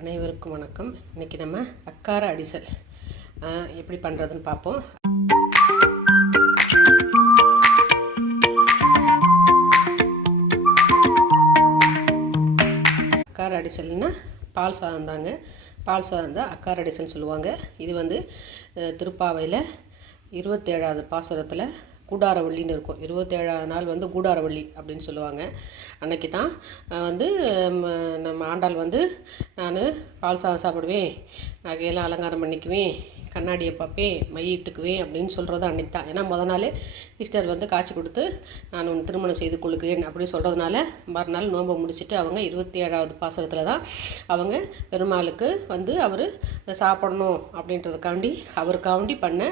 அனைவருக்கும் வணக்கம். இன்றைக்கி நம்ம அக்கார அடிசல். எப்படி பண்ணுறதுன்னு பார்ப்போம். அக்கார அடிசல்னா பால் சாதம் தாங்க. பால் சாதம் தான் அக்கார அடிசல்னு சொல்லுவாங்க. இது வந்து திருப்பாவையில் இருபத்தேழாவது பாசுரத்தில் கூடாரவள்ளின்னு இருக்கும். இருபத்தேழாவது நாள் வந்து கூடாரவள்ளி அப்படின்னு சொல்லுவாங்க. அன்னைக்கு தான் வந்து நம்ம ஆண்டாள் வந்து நான் பால் சாதம் சாப்பிடுவேன். நகையெல்லாம் அலங்காரம் பண்ணிக்குவேன். கண்ணாடியை பார்ப்பேன் மையிட்டுக்குவேன் அப்படின்னு சொல்கிறது அன்னைக்கு தான் ஏன்னா முத நாள் சிஸ்டர் வந்து காய்ச்சி கொடுத்து நான் உன் திருமணம் செய்து கொள்கிறேன் அப்படின்னு சொல்கிறதுனால மறுநாள் நோன்பை முடிச்சுட்டு அவங்க இருபத்தி ஏழாவது பாசனத்தில் தான் அவங்க பெருமாளுக்கு வந்து அவர் சாப்பிடணும் அப்படின்றதுக்காண்டி அவருக்காண்டி பண்ண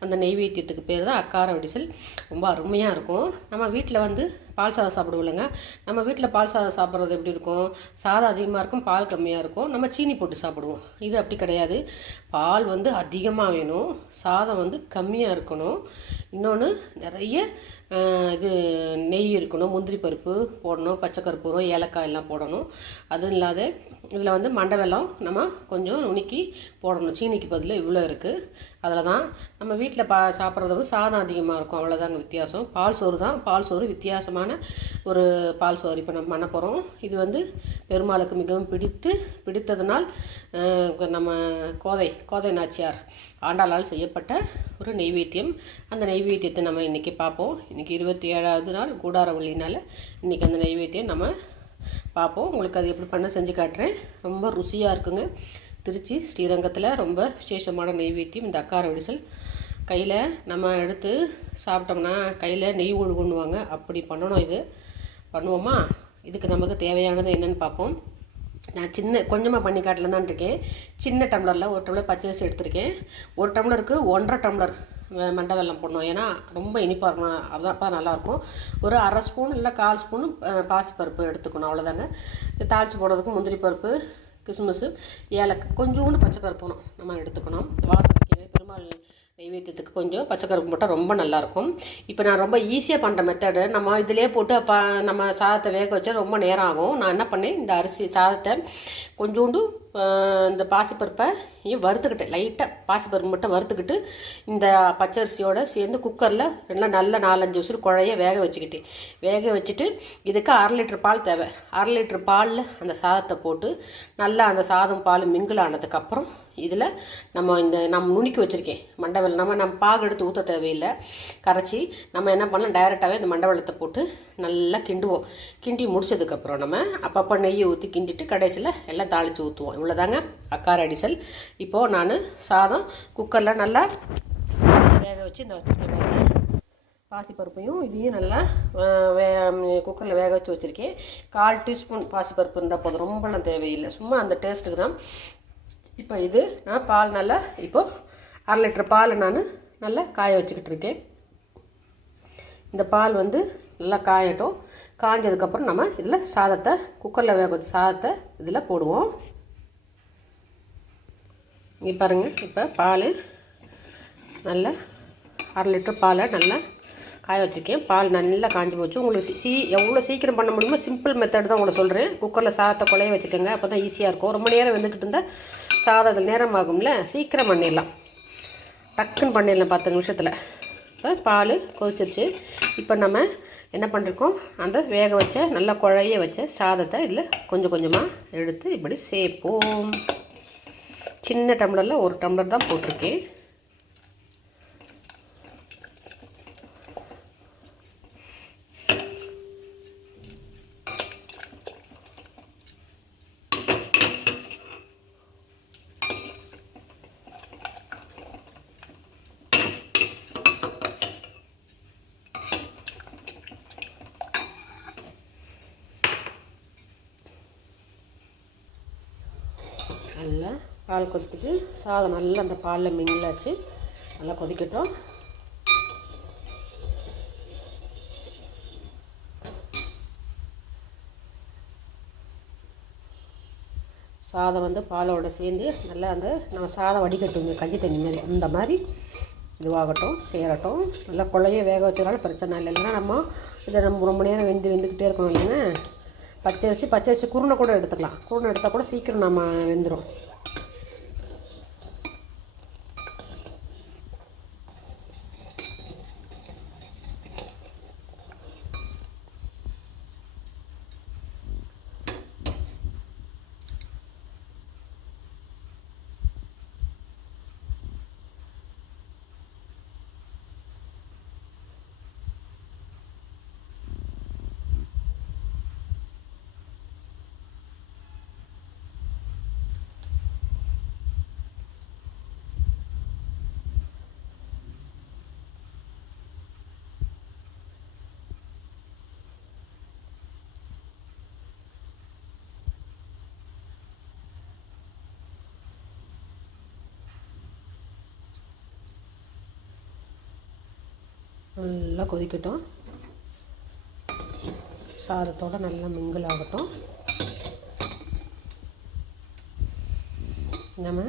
அந்த நெய்வேத்தியத்துக்கு பேர் தான் அக்கார வடிசல் ரொம்ப அருமையாக இருக்கும். நம்ம வீட்டில் வந்து பால் சாதம் சாப்பிடுவோம்லங்க. நம்ம வீட்டில் பால் சாதம் சாப்பிட்றது எப்படி இருக்கும்? சாதம் அதிகமாக இருக்கும் பால் கம்மியாக இருக்கும். நம்ம சீனி போட்டு சாப்பிடுவோம். இது அப்படி கிடையாது. பால் வந்து அதிகமாக வேணும். சாதம் வந்து கம்மியாக இருக்கணும். இன்னொன்று நிறைய இது நெய் இருக்கணும். முந்திரி பருப்பு போடணும் பச்சை கற்பூரம் ஏலக்காய் எல்லாம் போடணும். அதுவும் இல்லாத இதில் வந்து மண்டை வெல்லம் நம்ம கொஞ்சம் நுணுக்கி போடணும். சீனிக்கு பதில் இவ்வளோ இருக்குது அதில் தான் நம்ம வீட்டில் பா சாப்பிட்றது வந்து சாதம் அதிகமாக இருக்கும். அவ்வளோதாங்க வித்தியாசம். பால் சோறு தான். பால் சோறு வித்தியாசமாக வித்தியாசமான ஒரு பால் சோறு இப்போ நம்ம பண்ண போகிறோம் இது வந்து பெருமாளுக்கு மிகவும் பிடித்து பிடித்ததனால் நம்ம கோதை கோதை நாச்சியார் ஆண்டாளால் செய்யப்பட்ட ஒரு நெய்வேத்தியம். அந்த நெய்வேத்தியத்தை நம்ம இன்றைக்கி பார்ப்போம். இன்றைக்கி இருபத்தி ஏழாவது நாள் கூடாரவள்ளினால் இன்றைக்கி அந்த நெய்வேத்தியம் நம்ம பார்ப்போம். உங்களுக்கு அது எப்படி பண்ண செஞ்சு காட்டுறேன். ரொம்ப ருசியாக இருக்குங்க. திருச்சி ஸ்ரீரங்கத்தில் ரொம்ப விசேஷமான நெய்வேத்தியம். இந்த அக்கார விடிசல் கையில் நம்ம எடுத்து சாப்பிட்டோம்னா கையில் நெய் ஒழுகுன்னுவாங்க அப்படி பண்ணணும் இது. பண்ணுவோமா? இதுக்கு நமக்கு தேவையானது என்னன்னு பார்ப்போம். நான் சின்ன கொஞ்சமாக பண்ணி காட்டில் தான் இருக்கேன். சின்ன டம்ளரில் ஒரு டம்ளர் பச்சரிசி எடுத்திருக்கேன். ஒரு டம்ளருக்கு ஒன்றரை டம்ளர் மண்டை வெல்லம் போடணும். ஏன்னா ரொம்ப இனிப்பாக இருக்கணும். அதான் அப்போ நல்லாயிருக்கும். ஒரு அரை ஸ்பூன் இல்லை கால் ஸ்பூனும் பாசிப்பருப்பு எடுத்துக்கணும். அவ்வளோதாங்க தாளித்து போடுறதுக்கு முந்திரி பருப்பு கிஸ்மிஸ் ஏலக்காய் கொஞ்சோண்டு பச்சை கருப்பணும் நம்ம எடுத்துக்கணும். வாசனைக்கு பெருமாள் நைவேத்தியத்துக்கு கொஞ்சம் பச்சை கருப்பு போட்டால் ரொம்ப நல்லாயிருக்கும். இப்போ நான் ரொம்ப ஈஸியாக பண்ணுற மெத்தடு நம்ம இதிலே போட்டு ப நம்ம சாதத்தை வேக வச்சா ரொம்ப நேரம் ஆகும். நான் என்ன பண்ணேன்? இந்த அரிசி சாதத்தை கொஞ்சோண்டு இந்த பாசிப்பருப்பை வறுத்துக்கிட்டேன். லைட்டாக பாசிப்பருப்பு மட்டும் வறுத்துக்கிட்டு இந்த பச்சரிசியோடு சேர்ந்து குக்கரில் நல்லா நல்ல நாலஞ்சு விசில் குழைய வேக வச்சுக்கிட்டேன். வேக வச்சுட்டு இதுக்கு அரை லிட்டர் பால் தேவை. அரை லிட்டர் பாலில் அந்த சாதத்தை போட்டு நல்லா அந்த சாதம் பால் மிங்கிள் ஆனதுக்கப்புறம் இதில் நம்ம இந்த நம்ம நுணுக்கி வச்சுருக்கேன். மண்டவெல்லம் நம்ம நம்ம பாகு எடுத்து ஊற்ற தேவையில்லை. கரைச்சி நம்ம என்ன பண்ணலாம்? டைரெக்டாகவே இந்த மண்டவெல்லத்தை போட்டு நல்லா கிண்டுவோம். கிண்டி முடிச்சதுக்கப்புறம் நம்ம அப்பப்போ நெய்யை ஊற்றி கிண்டிட்டு கடைசியில் எல்லாம் தாளித்து ஊற்றுவோம் இவ்வளோதாங்க அக்கார அடிசல். இப்போது நான் சாதம் குக்கரில் நல்லா வேக வச்சு இந்த வச்சுருக்கேன் பாசிப்பருப்பையும் இதையும் நல்லா வே குக்கரில் வேக வச்சு வச்சுருக்கேன். கால் டீஸ்பூன் பாசிப்பருப்பு இருந்தால் போதும். ரொம்பலாம் தேவையில்லை. சும்மா அந்த டேஸ்ட்டுக்கு தான். இப்போ இது நான் பால் நல்லா இப்போது அரை லிட்டர் பால் நான் நல்லா காய வச்சுக்கிட்டு இருக்கேன் இந்த பால் வந்து நல்லா காயட்டும். காஞ்சதுக்கப்புறம் நம்ம இதில் சாதத்தை குக்கரில் வேக வச்ச சாதத்தை இதில் போடுவோம். இங்கே பாருங்கள் இப்போ பால் நல்லா அரை லிட்டர் பாலை நல்லா காய வச்சுருக்கேன். பால் நல்லா காஞ்சி போச்சு. உங்களுக்கு சீ- எவ்வளோ சீக்கிரம் பண்ண முடியுமோ சிம்பிள் மெத்தட் தான் உங்களை சொல்கிறேன் குக்கரில் சாதத்தை குழைய வச்சுக்கோங்க அப்போ தான் ஈஸியாக இருக்கும். ரொம்ப நேரம் வந்துக்கிட்டு இருந்தால் சாதத்தில் நேரம் ஆகும்ல சீக்கிரம் பண்ணிடலாம். டக்குன்னு பண்ணிடலாம் பத்து நிமிஷத்தில். இப்போ பால் கொதிச்சிருச்சு. இப்போ நம்ம என்ன பண்ணிருக்கோம்? அந்த வேக வச்ச நல்லா குழைய வச்ச சாதத்தை இதில் கொஞ்சம் கொஞ்சமாக எடுத்து இப்படி சேர்ப்போம். சின்ன டம்ளரில் ஒரு டம்ளர் தான் போட்டிருக்கேன் நல்லா பால் கொதிக்குது. சாதம் நல்லா அந்த பாலில் மிங்கிலாச்சு நல்லா கொதிக்கட்டும். சாதம் வந்து பாலோட சேர்ந்து நல்லா அந்த நம்ம சாதம் வடிகட்டுவோங்க கஞ்சி தண்ணி மாதிரி. அந்த மாதிரி இதுவாகட்டும் சேரட்டும் நல்லா குழைய வேக வச்சதுனால பிரச்சனை இல்லை. இல்லைன்னா நம்ம இதை நம்ம ரொம்ப நேரம் வெந்து வெந்துக்கிட்டே இருக்கணும் இல்லைங்க பச்சரிசி பச்சரிசி குருணை கூட எடுத்துக்கலாம். குருணை எடுத்தால் கூட சீக்கிரம் நம்ம வெந்துடும் நல்லா கொதிக்கட்டும். சாதத்தோடு நல்லா மிங்கிள் ஆகட்டும் நம்ம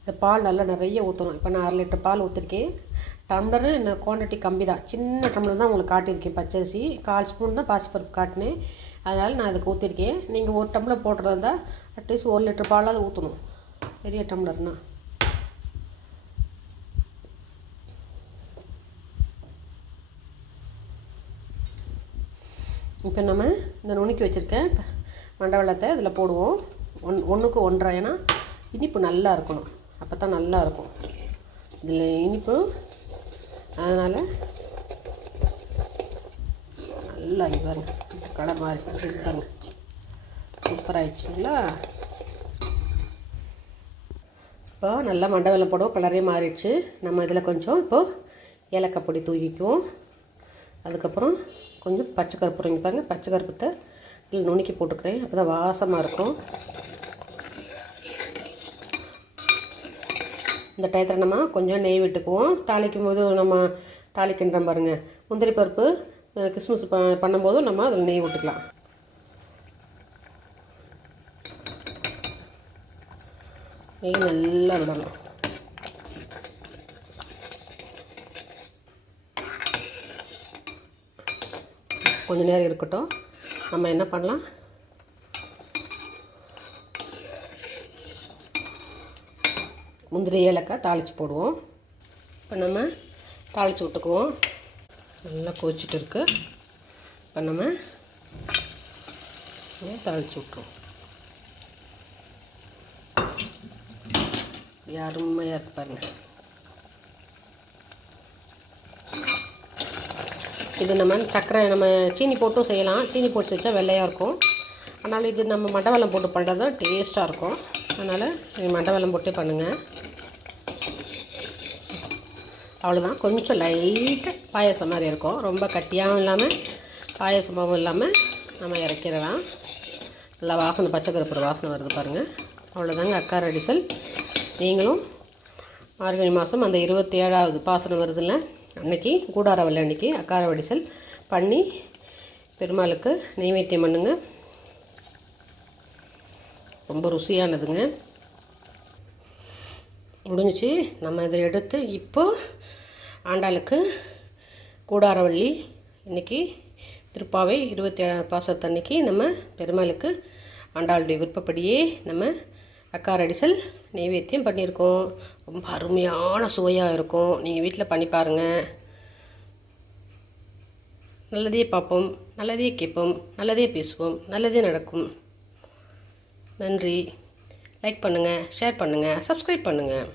இந்த பால் நல்லா நிறைய ஊற்றணும் இப்போ நான் அரை லிட்டர் பால் ஊற்றிருக்கேன் டம்ளரு என்ன குவான்டிட்டி கம்மி தான். சின்ன டம்ளர் தான் உங்களுக்கு காட்டியிருக்கேன் பச்சரிசி. கால் ஸ்பூன் தான் பாசிப்பருப்பு காட்டினேன். அதனால் நான் அதுக்கு ஊற்றிருக்கேன் நீங்கள் ஒரு டம்ளர் போட்டுறதா இருந்தால் அட்லீஸ்ட் ஒரு லிட்டர் பாலாவது ஊற்றணும் பெரிய டம்ளர்னால் இப்போ நம்ம இந்த நுணுக்கி வச்சுருக்கேன் மண்டவெள்ளத்தை இதில் போடுவோம். ஒன் ஒன்றுக்கு ஒன்றரை ஏன்னா இனிப்பு நல்லா இருக்கணும். அப்போ தான் நல்லா இருக்கும். இதில் இனிப்பு. அதனால் நல்லா பாருங்க. கடை மாதிரி சூப்பருங்க சூப்பராகிடுச்சுங்களா இப்போ நல்லா மண்டை போடுவோம். கலரே மாறிடுச்சு. நம்ம இதில் கொஞ்சம் இப்போது ஏலக்காய் பொடி தூவிக்குவோம் அதுக்கப்புறம் கொஞ்சம் பச்சை கருப்பு இங்கே பாருங்கள் பச்சை கருப்பத்தை இதில் நுணுக்கி போட்டுக்கிறேன். அப்போ தான் வாசமாக இருக்கும். இந்த டயத்தில் நம்ம கொஞ்சம் நெய் விட்டுக்குவோம். தாளிக்கும் போது நம்ம தாளிக்கின்ற பாருங்கள் முந்திரி பருப்பு கிறிஸ்மஸ் ப பண்ணும்போது நம்ம அதில் நெய் விட்டுக்கலாம். நெய் நல்லா விடணும். கொஞ்சம் நேரம் இருக்கட்டும். நம்ம என்ன பண்ணலாம்? முந்திரி ஏலக்காய் தாளித்து போடுவோம். இப்போ நம்ம தாளித்து விட்டுக்குவோம். நல்லா கொதிச்சுட்டு இருக்கு. இப்போ நம்ம தாளித்து விட்ருவோம் அருமையாக இருக்கு பாருங்கள் இது நம்ம சர்க்கரை நம்ம சீனி போட்டும் செய்யலாம். சீனி போட்டு செஞ்சால் வெள்ளையாக இருக்கும். அதனால் இது நம்ம மண்டவெல்லம் போட்டு பண்ணுறது தான் டேஸ்ட்டாக இருக்கும். அதனால் நீங்கள் மண்டவெல்லம் போட்டே பண்ணுங்கள் அவ்வளோதான் கொஞ்சம் லைட்டாக பாயசம் மாதிரி இருக்கும். ரொம்ப கட்டியாகவும் இல்லாமல் பாயசமாகவும் இல்லாமல் நம்ம இறக்கிடலாம். நல்லா வாசனை பச்சை கருப்பு வாசனை வருது பாருங்கள் அவ்வளோதாங்க அக்கா ரெடிசல் நீங்களும் மார்கழி மாதம் அந்த இருபத்தி ஏழாவது பாசனம் வருதுல்ல? அன்னைக்கு கூடாரவல்ல அன்றைக்கி அக்கார வடிசல் பண்ணி பெருமாளுக்கு நெய்வேத்தியம் பண்ணுங்க. ரொம்ப ருசியானதுங்க. முடிஞ்சிச்சு. நம்ம இதை எடுத்து இப்போ ஆண்டாளுக்கு கூடாரவள்ளி இன்றைக்கி திருப்பாவை இருபத்தி ஏழாம் பாசத்தன்னைக்கு நம்ம பெருமாளுக்கு ஆண்டாளுடைய விருப்பப்படியே நம்ம அக்காரடிசல் நெய்வேத்தியம் பண்ணியிருக்கோம். ரொம்ப அருமையான சுவையாக இருக்கும். நீங்கள் வீட்டில் பண்ணி பாருங்கள் நல்லதே பார்ப்போம். நல்லதே கேட்போம். நல்லதே பேசுவோம். நல்லதே நடக்கும். நன்றி. லைக் பண்ணுங்கள் ஷேர் பண்ணுங்கள் சப்ஸ்கிரைப் பண்ணுங்கள்